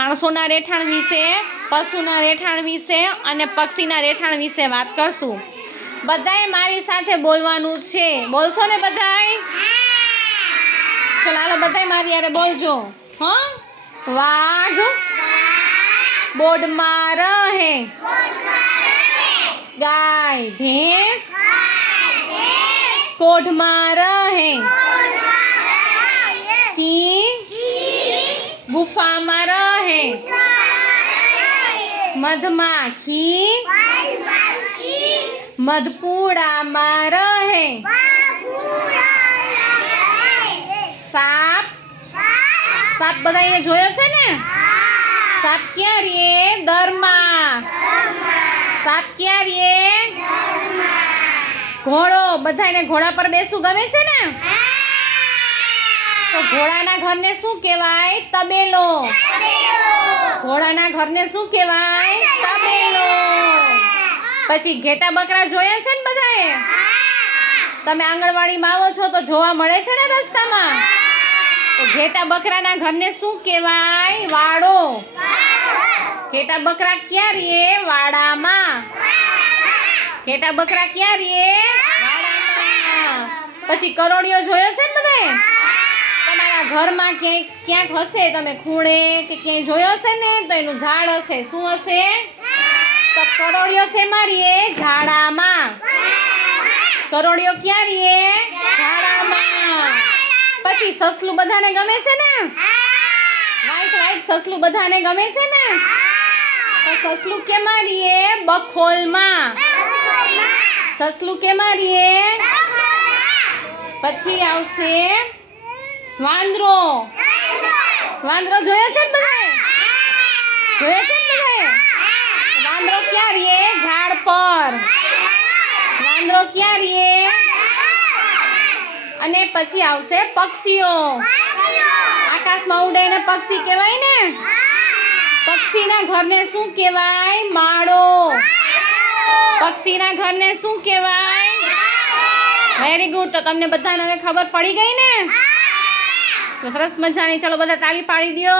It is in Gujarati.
માણસોના રહેઠાણ વિશે, પશુના રહેઠાણ વિશે અને પક્ષીના રહેઠાણ વિશે વાત કરશું. બધાએ મારી સાથે બોલવાનું છે. બોલશો ને બધાય? ચલો હાલો બધાય મારી યારે બોલજો. હા, વાઘ બોર્ડમાં રહે, ગાય ભેંસ કોઢમાં રહે, સિંહ ગુફામાં રહે, મધમાખી મધપુડામાં રહે, સાપ સાપ બધાએ જોયો છે ને? સાપ ક્યાં રે? દરમાં. સાપ ક્યાં રે? ઘોડો, બધાને ઘોડા પર બેસવું ગમે છે ને? તો ઘોડાના ઘરને શું કહેવાય? તબેલો. ઘોડાના ઘરને શું કહેવાય? તબેલો. પછી ઘેટા બકરા જોયા છે ને બધાએ? તમે આંગણવાડીમાં આવો છો તો જોવા મળે છે ને રસ્તામાં? તો ઘેટા બકરાના ઘરને શું કહેવાય? વાડો. ઘેટા બકરા ક્યાં રહે? વાડામાં. ઘેટા બકરા ક્યાં રહે? વાડામાં. પછી કરોડિયો જોયો છે ને બધાએ? તમારા ઘરમાં ક્યાંક હશે, તમે ખૂણે કે ક્યાંય જોયો હશે ને, તો એનું ઝાડ હશે. શું હશે? તો કરોડિયો શેમાં રહે? ઝાડામાં. કરોડિયો ક્યાં રહે? ઝાડામાં. પછી સસલું બધાને ગમે છે ને? વ્હાઈટ સસલું બધાને ગમે છે ને? તો સસલું કેમાં રહે? બખોલમાં. સસલું કેમાં રહે? પછી આવશે વાંદરો. વાંદરો જોયો છે ને બધાએ? જોયો છે ને બધાએ? વાંદરો ક્યાં રહે? ઝાડ પર. વાંદરો ક્યાં રહે? અને પછી આવશે પક્ષીઓ. આકાશમાં ઉડે ને પક્ષી કહેવાય ને? પક્ષીના ઘરને શું કહેવાય? માળો. પક્ષીના ઘરને શું કહેવાય? Very good. તો તમને બધાને હવે ખબર પડી ગઈ ને? તો સરસ મજાની. ચલો બધા તાળી પાડી દો.